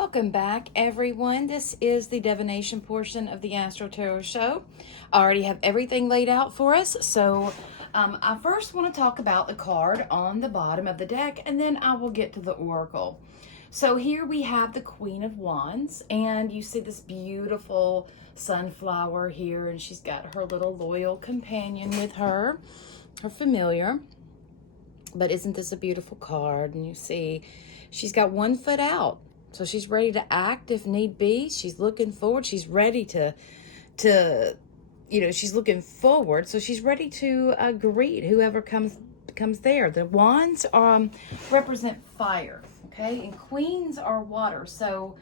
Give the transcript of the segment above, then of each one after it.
Welcome back, everyone. This is the divination portion of the AstroTarot Show. I already have everything laid out for us, so I first want to talk about the card on the bottom of the deck, and then I will get to the oracle. So here we have the Queen of Wands, and you see this beautiful sunflower here, and she's got her little loyal companion with her, her familiar. But isn't this a beautiful card? And you see she's got one foot out. So she's ready to act if need be. She's looking forward. She's ready to she's looking forward. So she's ready to greet whoever comes there. The wands represent fire, okay? And queens are water. So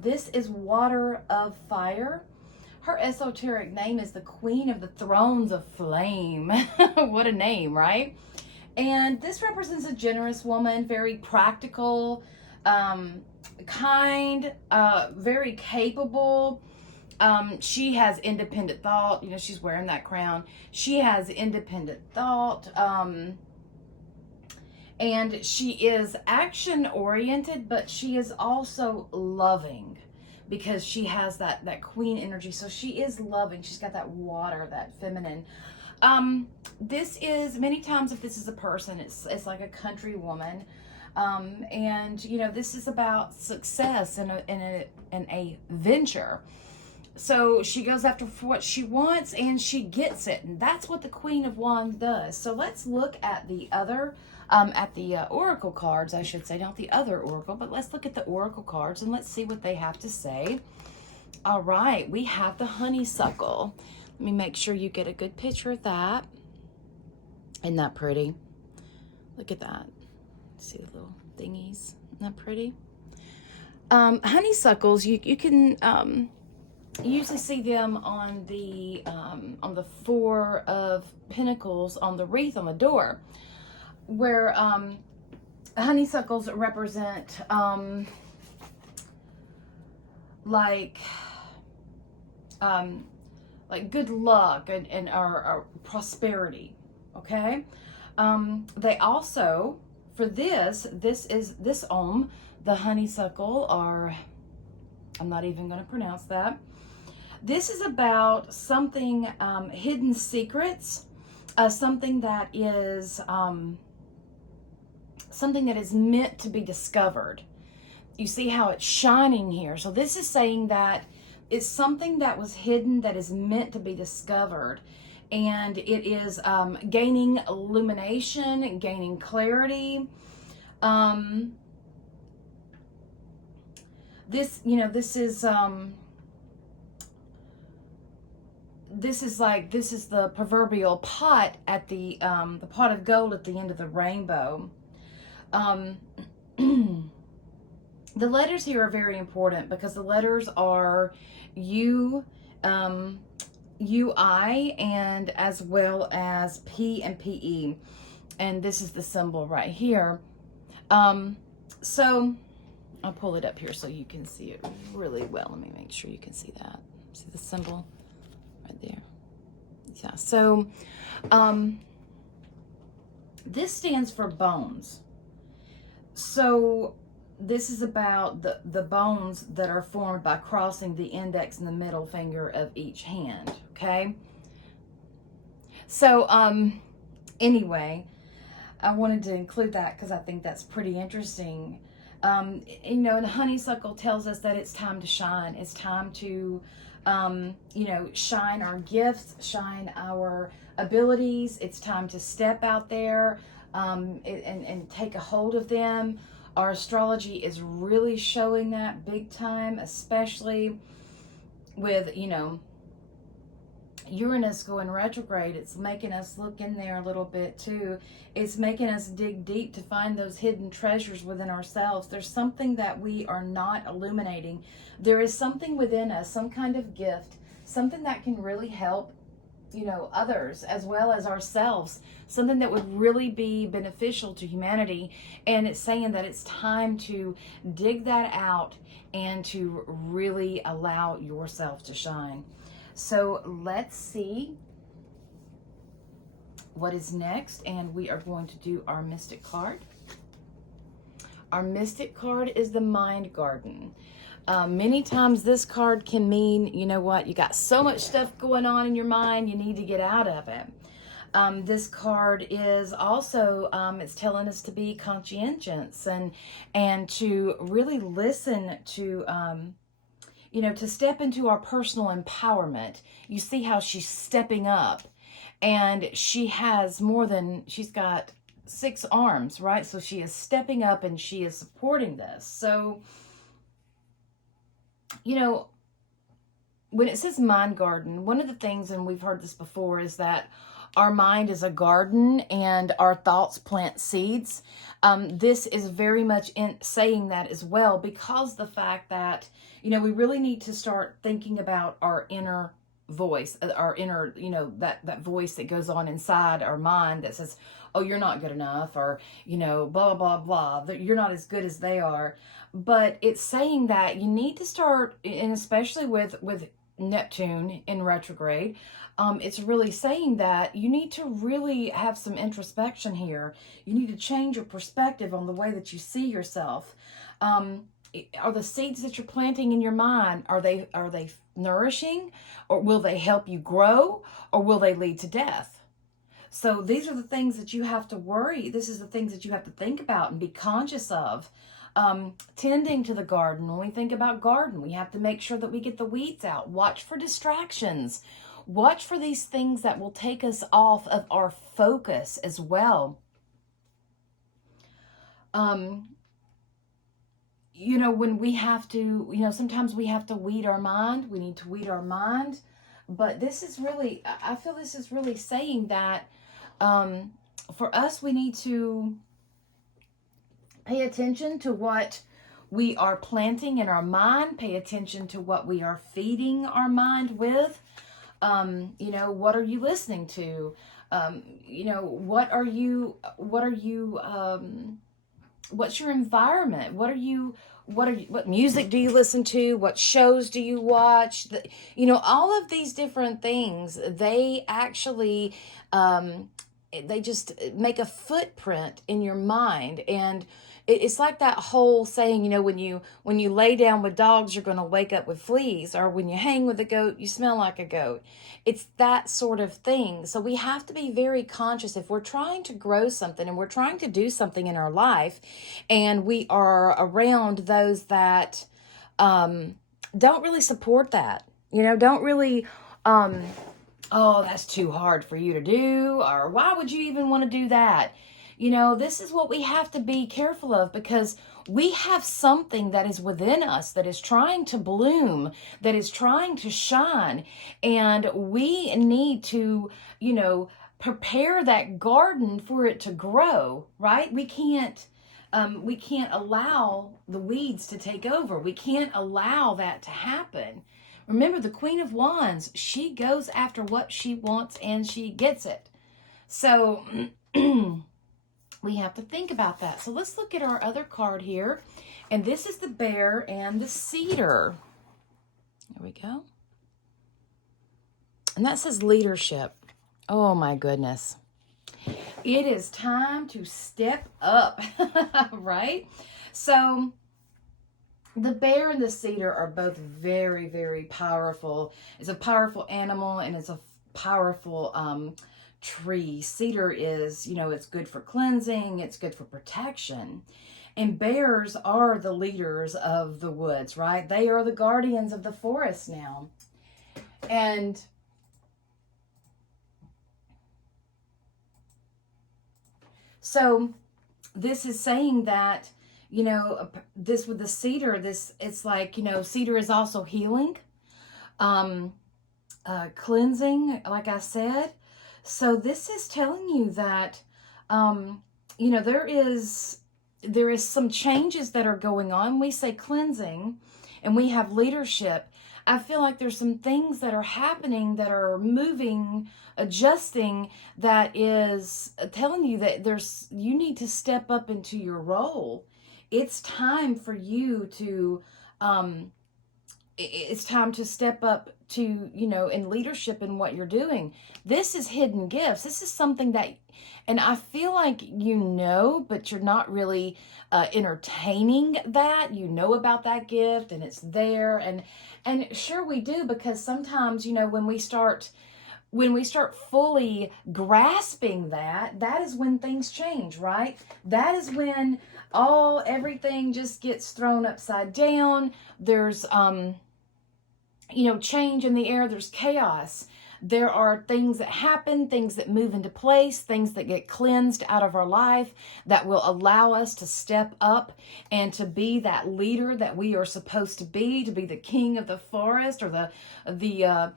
this is water of fire. Her esoteric name is the Queen of the Thrones of Flame. What a name, right? And this represents a generous woman, very practical, kind, very capable. She has independent thought. You know, she's wearing that crown. She has independent thought. And she is action oriented, but she is also loving because she has that queen energy. So she is loving. She's got that water, that feminine. This is, many times if this is a person, it's like a country woman. And you know, this is about success in a venture. So she goes after what she wants and she gets it. And that's what the Queen of Wands does. So let's look at the other, oracle cards, I should say, not the other oracle, but let's look at the oracle cards and let's see what they have to say. All right, we have the honeysuckle. Let me make sure you get a good picture of that. Isn't that pretty? Look at that. See the little thingies? Isn't that pretty? Honeysuckles, you can usually see them on the Four of Pentacles on the wreath on the door, where honeysuckles represent like good luck and our prosperity. Okay. They also, for this the honeysuckle, or I'm not even going to pronounce that. This is about something, hidden secrets, something that is meant to be discovered. You see how it's shining here. So this is saying that it's something that was hidden that is meant to be discovered. And it is gaining illumination, gaining clarity. This is the proverbial pot at the pot of gold at the end of the rainbow. The letters here are very important because the letters are U, UI, and as well as P and PE. And this is the symbol right here. So I'll pull it up here so you can see it really well. Let me make sure you can see that. See the symbol right there? Yeah, so this stands for bones. So this is about the bones that are formed by crossing the index and the middle finger of each hand, okay? So anyway, I wanted to include that because I think that's pretty interesting. You know, the honeysuckle tells us that it's time to shine. It's time to, shine our gifts, shine our abilities. It's time to step out there and take a hold of them. Our astrology is really showing that big time, especially with, Uranus going retrograde. It's making us look in there a little bit too. It's making us dig deep to find those hidden treasures within ourselves. There's something that we are not illuminating. There is something within us, some kind of gift, something that can really help, others as well as ourselves, something that would really be beneficial to humanity. And it's saying that it's time to dig that out and to really allow yourself to shine. So let's see what is next, and we are going to do our mystic card. Our Mystic card is the Mind Garden. Many times this card can mean, you know what, you got so much stuff going on in your mind, you need to get out of it. This card is also, it's telling us to be conscientious and to really listen to, you know, to step into our personal empowerment. You see how she's stepping up, and she has she's got 6 arms, right? So she is stepping up and she is supporting this. So, you know, when it says mind garden, one of the things, and we've heard this before, is that our mind is a garden and our thoughts plant seeds. This is very much saying that as well, because the fact that, you know, we really need to start thinking about our inner voice, our inner, you know, that voice that goes on inside our mind that says, oh, you're not good enough, or, you know, blah, blah, blah, you're not as good as they are. But it's saying that you need to start, and especially with Neptune in retrograde, it's really saying that you need to really have some introspection here. You need to change your perspective on the way that you see yourself. Are the seeds that you're planting in your mind, are they nourishing, or will they help you grow, or will they lead to death? So these are the things that you have to worry. This is the things that you have to think about and be conscious of. Tending to the garden. When we think about garden, we have to make sure that we get the weeds out. Watch for distractions. Watch for these things that will take us off of our focus as well. You know, when we have to, you know, sometimes we have to weed our mind. We need to weed our mind. But this is really, I feel this is really saying that for us, we need to pay attention to what we are planting in our mind. Pay attention to what we are feeding our mind with. You know, what are you listening to? You know, what's your environment? What music do you listen to? What shows do you watch? You know, all of these different things, they actually, they just make a footprint in your mind. And it's like that whole saying, you know, when you lay down with dogs, you're going to wake up with fleas, or when you hang with a goat, you smell like a goat. It's that sort of thing. So we have to be very conscious if we're trying to grow something and we're trying to do something in our life, and we are around those that don't really support that, you know, don't really, oh, that's too hard for you to do, or why would you even want to do that? You know, this is what we have to be careful of, because we have something that is within us that is trying to bloom, that is trying to shine, and we need to, you know, prepare that garden for it to grow, right? We can't allow the weeds to take over. We can't allow that to happen. Remember, the Queen of Wands, she goes after what she wants and she gets it. So we have to think about that. So let's look at our other card here. And this is the Bear and the Cedar. There we go. And that says leadership. Oh my goodness. It is time to step up, right? So the Bear and the Cedar are both very, very powerful. It's a powerful animal, and it's a powerful tree. Cedar is, you know, it's good for cleansing, it's good for protection. And bears are the leaders of the woods, right? They are the guardians of the forest now. And so this is saying that, you know, this with the cedar, it's like, you know, cedar is also healing, cleansing, like I said. So this is telling you that, you know, there is some changes that are going on. We say cleansing and we have leadership. I feel like there's some things that are happening that are moving, adjusting, that is telling you that you need to step up into your role. It's time for you to it's time to step up to, in leadership in what you're doing. This is hidden gifts. This is something that, and I feel like but you're not really entertaining that. You know about that gift and it's there. And sure we do, because sometimes, when we start fully grasping that is when things change, right? That is when everything just gets thrown upside down. There's change in the air, there's chaos. There are things that happen, things that move into place, things that get cleansed out of our life that will allow us to step up and to be that leader that we are supposed to be the king of the forest, or the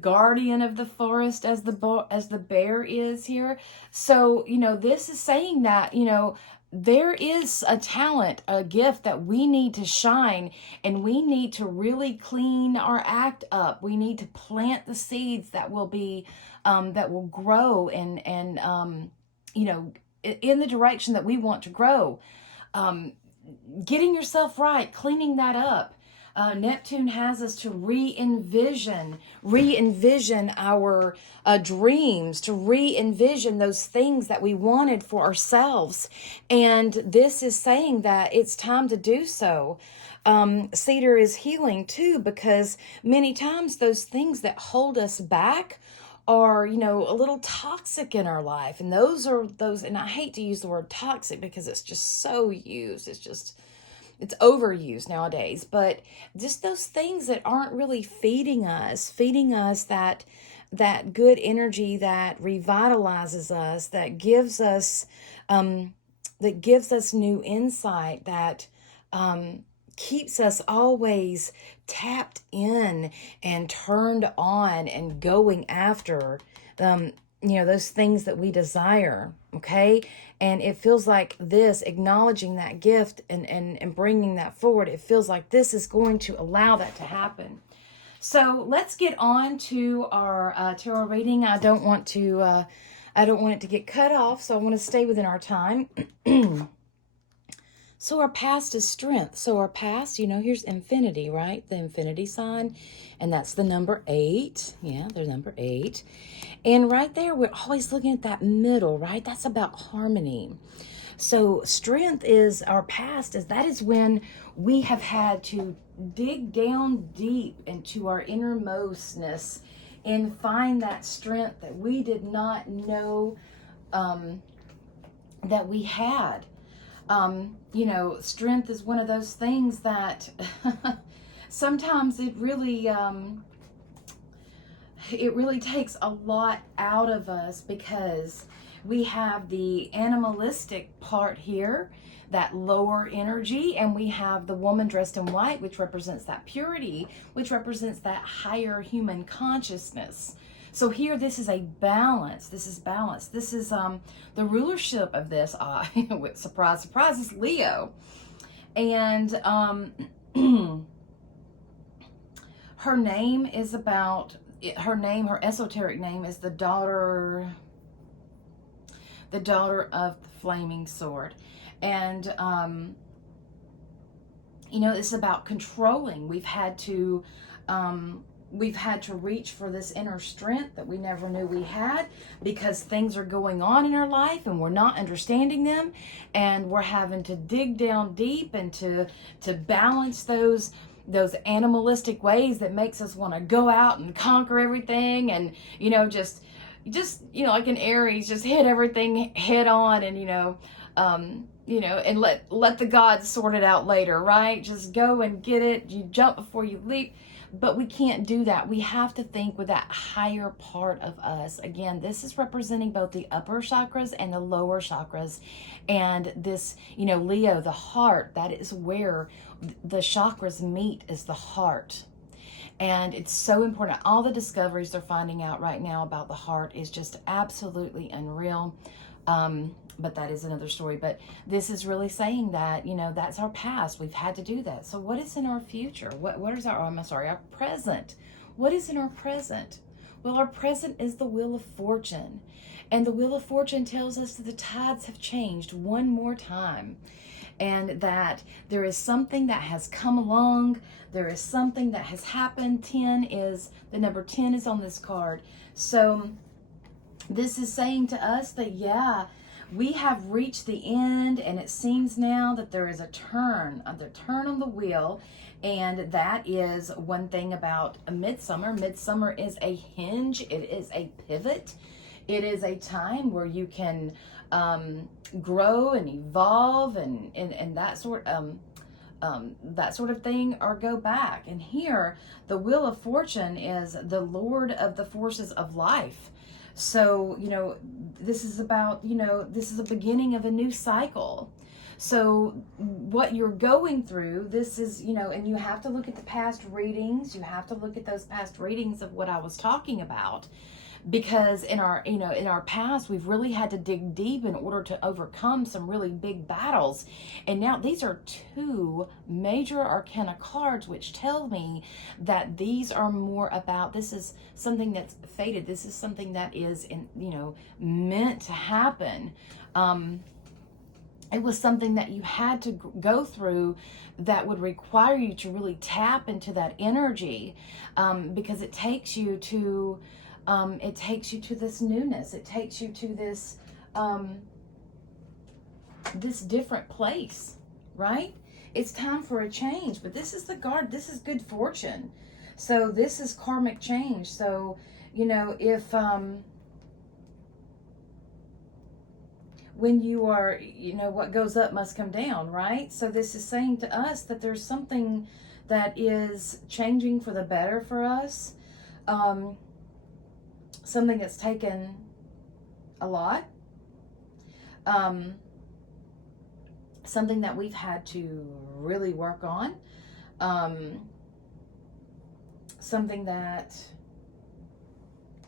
guardian of the forest, as the bear is here. So, this is saying that, there is a talent, a gift that we need to shine, and we need to really clean our act up. We need to plant the seeds that will be, that will grow and in the direction that we want to grow. Getting yourself right, cleaning that up. Neptune has us to re-envision our dreams, to re-envision those things that we wanted for ourselves. And this is saying that it's time to do so. Cedar is healing too, because many times those things that hold us back are, a little toxic in our life. And and I hate to use the word toxic because it's just so used. It's overused nowadays, but just those things that aren't really feeding us that good energy that revitalizes us, that gives us new insight, that keeps us always tapped in and turned on and going after those things that we desire. Okay. And it feels like this, acknowledging that gift and bringing that forward, it feels like this is going to allow that to happen. So let's get on to our tarot reading. I don't want it to get cut off, so I want to stay within our time. So our past is strength. So our past, here's infinity, right? The infinity sign. And that's the number 8. Yeah, there's number 8. And right there, we're always looking at that middle, right? That's about harmony. So strength is our past, that is when we have had to dig down deep into our innermostness and find that strength that we did not know that we had. Strength is one of those things that sometimes it really takes a lot out of us, because we have the animalistic part here, that lower energy, and we have the woman dressed in white, which represents that purity, which represents that higher human consciousness. So here, this is a balance. This is balance. This is the rulership of this. Surprise, surprise, it's Leo. And her name is her esoteric name is the daughter of the flaming sword. And, it's about controlling. We've had to reach for this inner strength that we never knew we had, because things are going on in our life and we're not understanding them, and we're having to dig down deep and to balance those animalistic ways that makes us want to go out and conquer everything, and just like an Aries, just hit everything head on, and and let the gods sort it out later, right? Just go and get it. You jump before you leap. But we can't do that. We have to think with that higher part of us. Again, this is representing both the upper chakras and the lower chakras. And this, Leo, the heart, that is where the chakras meet, is the heart. And it's so important. All the discoveries they're finding out right now about the heart is just absolutely unreal. But that is another story. But this is really saying that, that's our past. We've had to do that. So what is in our future? What is our present? What is in our present? Well, our present is the Wheel of Fortune. And the Wheel of Fortune tells us that the tides have changed one more time. and that there is something that has come along. There is something that has happened. The number 10 is on this card. So this is saying to us that, yeah, we have reached the end, and it seems now that there is a turn on the wheel. And that is one thing about a midsummer. Midsummer is a hinge. It is a pivot. It is a time where you can grow and evolve and that sort of thing, or go back. And here, the Wheel of Fortune is the Lord of the forces of life. So, this is about, this is the beginning of a new cycle. So what you're going through, this is, and you have to look at the past readings. You have to look at those past readings of what I was talking about. Because in our past, we've really had to dig deep in order to overcome some really big battles. And now these are 2 major arcana cards, which tell me that these are more about, this is something that's fated. This is something that is meant to happen. It was something that you had to go through that would require you to really tap into that energy, because it takes you to this newness. It takes you to this this different place, right? It's time for a change. But this is the guard. This is good fortune. So this is karmic change. So, if when you are, what goes up must come down, right? So this is saying to us that there's something that is changing for the better for us. Something that's taken a lot. Something that we've had to really work on. Something that,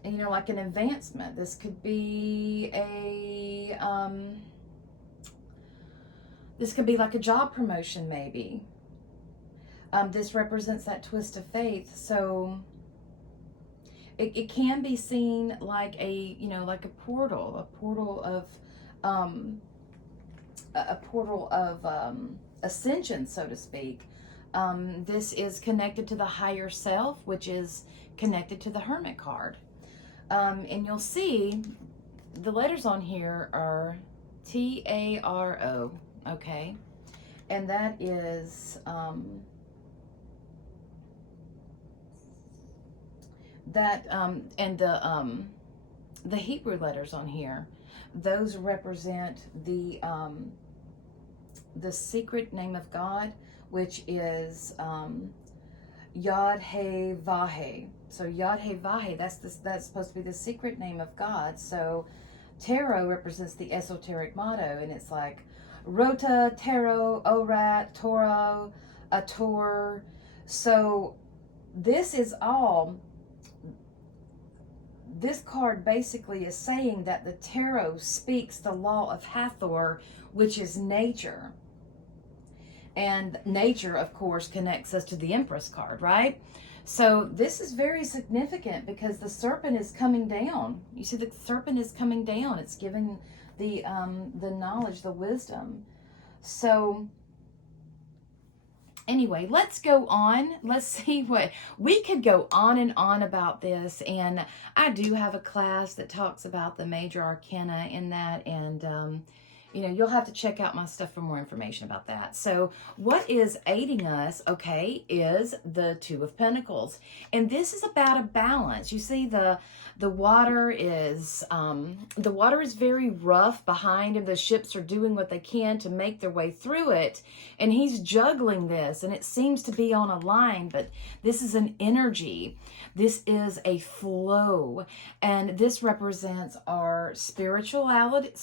like an advancement. This could be this could be like a job promotion, maybe. This represents that twist of faith. So it can be seen like like a portal of ascension, so to speak. This is connected to the higher self, which is connected to the Hermit card. And you'll see the letters on here are T-A-R-O, okay? And that is, and the Hebrew letters on here, those represent the secret name of God, which is Yod-Heh-Vah-Heh. So Yod-Heh-Vah-Heh, that's supposed to be the secret name of God. So tarot represents the esoteric motto, and it's like Rota, Tarot, Orat, Toro, Ator. So this is all, this card basically is saying that the tarot speaks the law of Hathor, which is nature. And nature, of course, connects us to the Empress card, right? So this is very significant because the serpent is coming down. You see, the serpent is coming down. It's giving the knowledge, the wisdom. So anyway, let's go on. Let's see what we could go on and on about this. And I do have a class that talks about the major arcana in that, and you'll have to check out my stuff for more information about that. So what is aiding us, okay, is the Two of Pentacles. And this is about a balance. You see the water is very rough behind him. The ships are doing what they can to make their way through it. And he's juggling this, and it seems to be on a line, but this is an energy. This is a flow, and this represents our spirituality,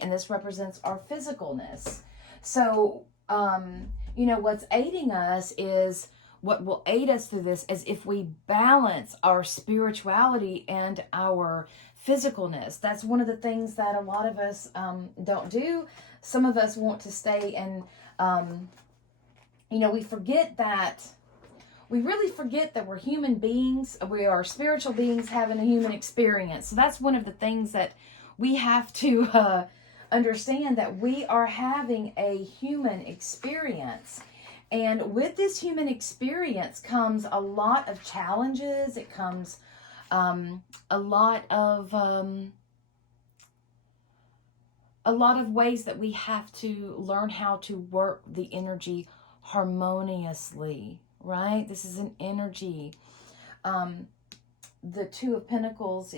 and this represents our physicalness. So, what's aiding us is, what will aid us through this is if we balance our spirituality and our physicalness. That's one of the things that a lot of us don't do. Some of us want to stay and, we forget that. We really forget that we're human beings. We are spiritual beings having a human experience. So that's one of the things that we have to understand that we are having a human experience. And with this human experience comes a lot of challenges. It comes a lot of ways that we have to learn how to work the energy harmoniously, right? This is an energy. The Two of Pentacles,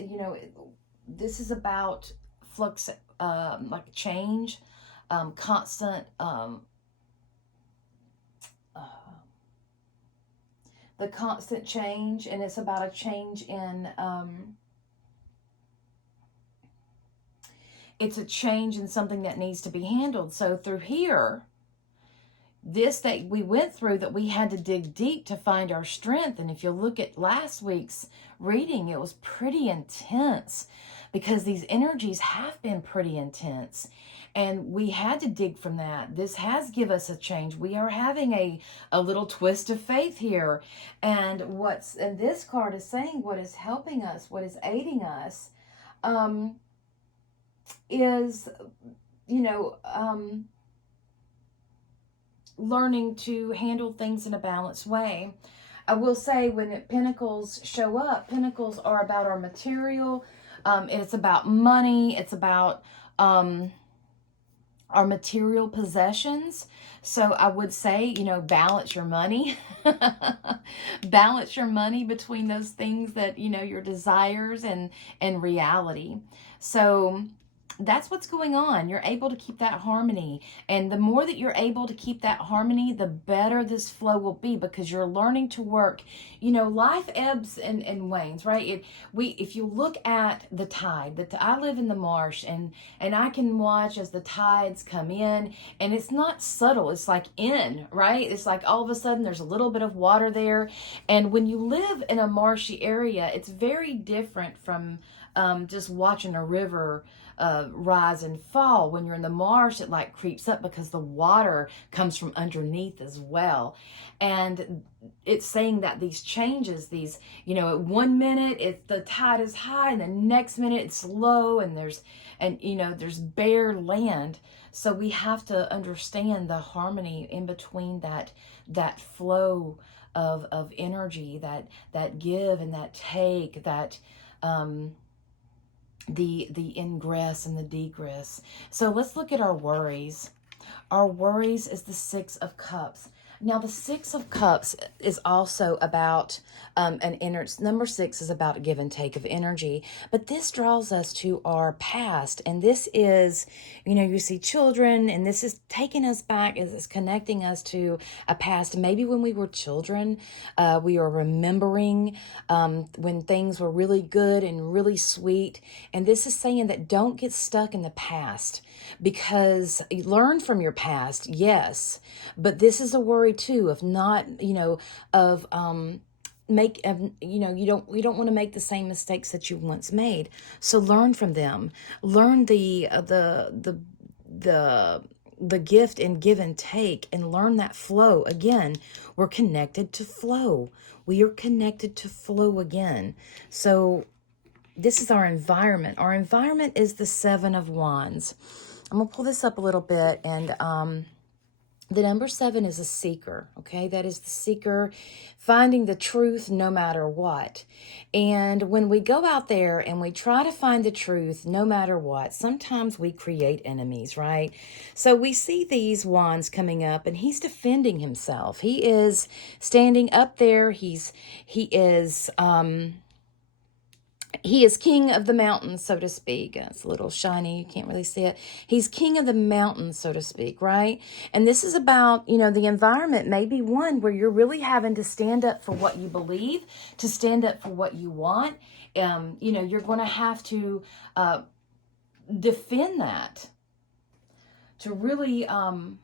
this is about flux, like change, constant, the constant change, and it's about a change in, it's a change in something that needs to be handled. So through here, this that we went through, that we had to dig deep to find our strength. And if you look at last week's reading, it was pretty intense, because these energies have been pretty intense. And we had to dig from that. This has given us a change. We are having a little twist of faith here. And this card is saying, what is helping us, what is aiding us, is, learning to handle things in a balanced way. I will say, when Pentacles show up, Pentacles are about our material. It's about money. It's about our material possessions. So I would say, balance your money. Balance your money between those things that, your desires and reality. So that's what's going on. You're able to keep that harmony. And the more that you're able to keep that harmony, the better this flow will be, because you're learning to work. Life ebbs and wanes, right? If you look at the tide, I live in the marsh, and I can watch as the tides come in, and it's not subtle. It's like right? It's like all of a sudden there's a little bit of water there. And when you live in a marshy area, it's very different from just watching a river rise and fall. When you're in the marsh, it like creeps up, because the water comes from underneath as well. And it's saying that these changes, at 1 minute the tide is high, and the next minute it's low, and there's bare land. So we have to understand the harmony in between that flow of energy, that give and that take, that the ingress and the degress. So let's look at our worries. Our worries is the Six of Cups. Now, the Six of Cups is also about number 6 is about a give and take of energy, but this draws us to our past. And this is, you see children, and this is taking us back, is connecting us to a past. Maybe when we were children, we are remembering when things were really good and really sweet. And this is saying that don't get stuck in the past, because you learn from your past, yes, but this is a worry too of not, you don't want to make the same mistakes that you once made. So learn from them. Learn the gift and give and take, and learn that flow. Again, we're connected to flow. We are connected to flow again. So this is our environment. Our environment is the Seven of Wands. I'm going to pull this up a little bit, and the number 7 is a seeker, okay? That is the seeker, finding the truth no matter what. And when we go out there and we try to find the truth no matter what, sometimes we create enemies, right? So we see these wands coming up, and he's defending himself. He is standing up there. He is king of the mountains, so to speak. It's a little shiny. You can't really see it. He's king of the mountains, so to speak, right? And this is about, the environment may be one where you're really having to stand up for what you believe, to stand up for what you want. You're going to have to defend that, to really, and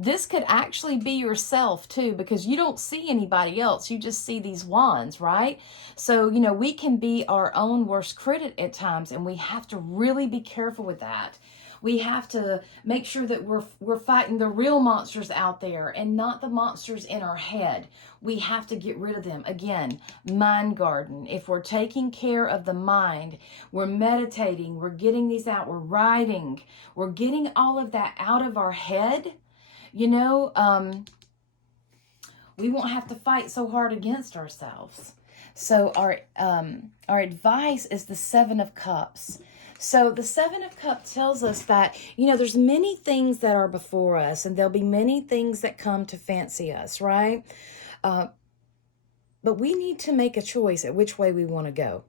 this could actually be yourself too, because you don't see anybody else. You just see these wands, right? So, we can be our own worst critic at times, and we have to really be careful with that. We have to make sure that we're fighting the real monsters out there and not the monsters in our head. We have to get rid of them. Again, mind garden. If we're taking care of the mind, we're meditating, we're getting these out, we're writing, we're getting all of that out of our head, you know, we won't have to fight so hard against ourselves. So our advice is the Seven of Cups. So the Seven of Cups tells us that, you know, there's many things that are before us, and there'll be many things that come to fancy us, right? But we need to make a choice at which way we want to go.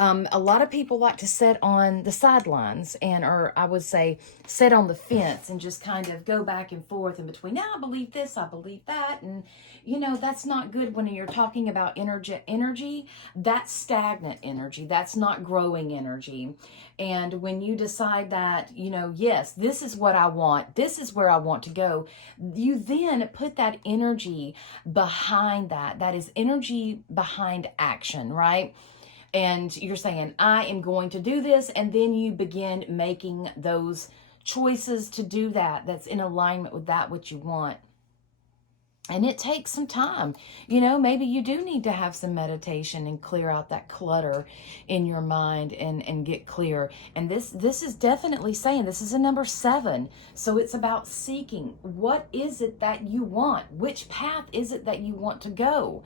A lot of people like to sit on the sidelines or I would say sit on the fence and just kind of go back and forth in between. Now I believe this, I believe that. And, you know, that's not good when you're talking about energy. That's stagnant energy. That's not growing energy. And when you decide that, you know, yes, this is what I want, this is where I want to go, you then put that energy behind that. That is energy behind action, right? And you're saying, I am going to do this. And then you begin making those choices to do that. That's in alignment with that which you want. And it takes some time. You know, maybe you do need to have some meditation and clear out that clutter in your mind and get clear. And this is definitely saying, this is a number 7. So it's about seeking. What is it that you want? Which path is it that you want to go?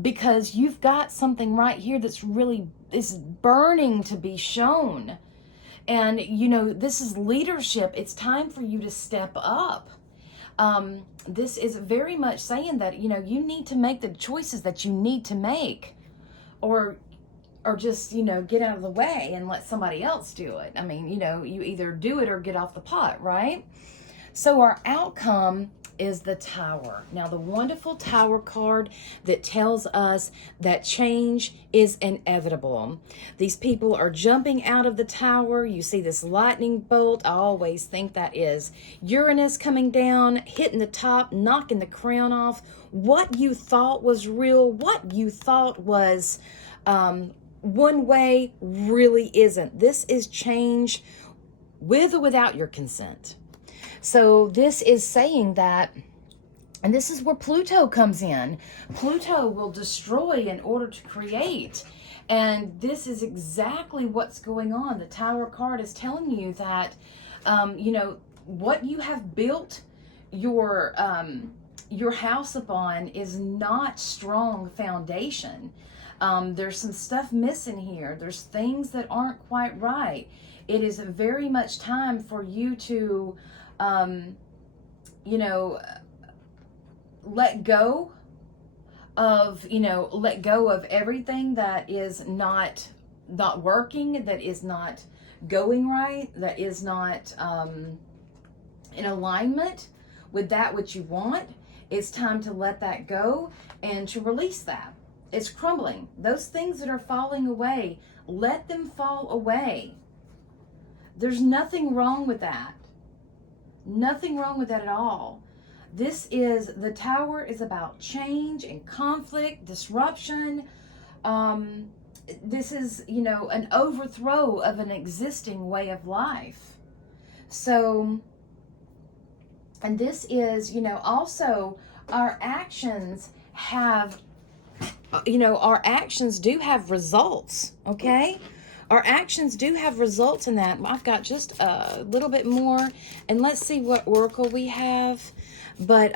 Because you've got something right here that's really is burning to be shown. And, you know, this is leadership. It's time for you to step up. This is very much saying that, you know, you need to make the choices that you need to make, or just, you know, get out of the way and let somebody else do it. I mean, you know, you either do it or get off the pot, right? So our outcome is the Tower. Now, the wonderful Tower card that tells us that change is inevitable. These people are jumping out of the tower. You see this lightning bolt. I always think that is Uranus coming down, hitting the top, knocking the crown off. What you thought was real, what you thought was one way, really isn't. This is change with or without your consent. So this is saying that, and this is where Pluto comes in. Pluto will destroy in order to create. And this is exactly what's going on. The Tower card is telling you that, you know, what you have built your house upon is not strong foundation. There's some stuff missing here. There's things that aren't quite right. It is very much time for you to, you know, let go of everything that is not working, that is not going right, that is not in alignment with that which you want. It's time to let that go and to release that. It's crumbling. Those things that are falling away, let them fall away. There's nothing wrong with that. Nothing wrong with that at all. The Tower is about change and conflict, disruption. This is, you know, an overthrow of an existing way of life. So, and this is, you know, also our actions have, you know, our actions do have results, okay? Our actions do have results in that. I've got just a little bit more, and let's see what oracle we have. But,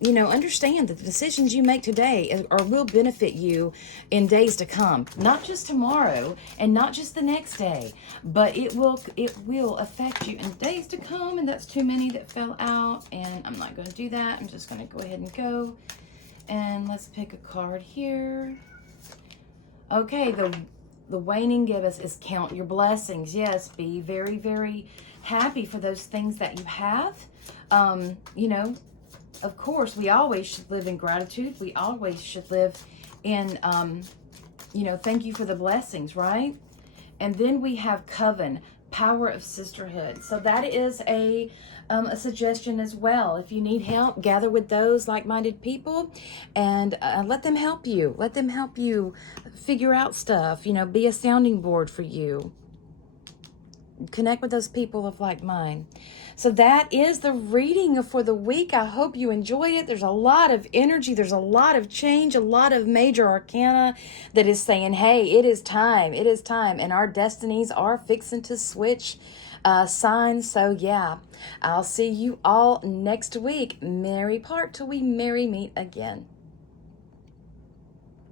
you know, understand that the decisions you make today will benefit you in days to come. Not just tomorrow and not just the next day, but it will affect you in days to come. And that's too many that fell out, and I'm not going to do that. I'm just going to go ahead and go. And let's pick a card here. Okay, the waning gibbous is count your blessings. Yes, be very, very happy for those things that you have. You know, of course, we always should live in gratitude. We always should live in, you know, thank you for the blessings, right? And then we have Coven, power of sisterhood. So that is a suggestion as well. If you need help, gather with those like-minded people and let them help you. Let them help you figure out stuff, you know, be a sounding board for you. connect with those people of like mind. So that is the reading for the week. I hope you enjoyed it. There's a lot of energy. There's a lot of change, a lot of major arcana that is saying, hey, it is time. It is time. And our destinies are fixing to switch signs. So yeah, I'll see you all next week. Merry part till we merry meet again.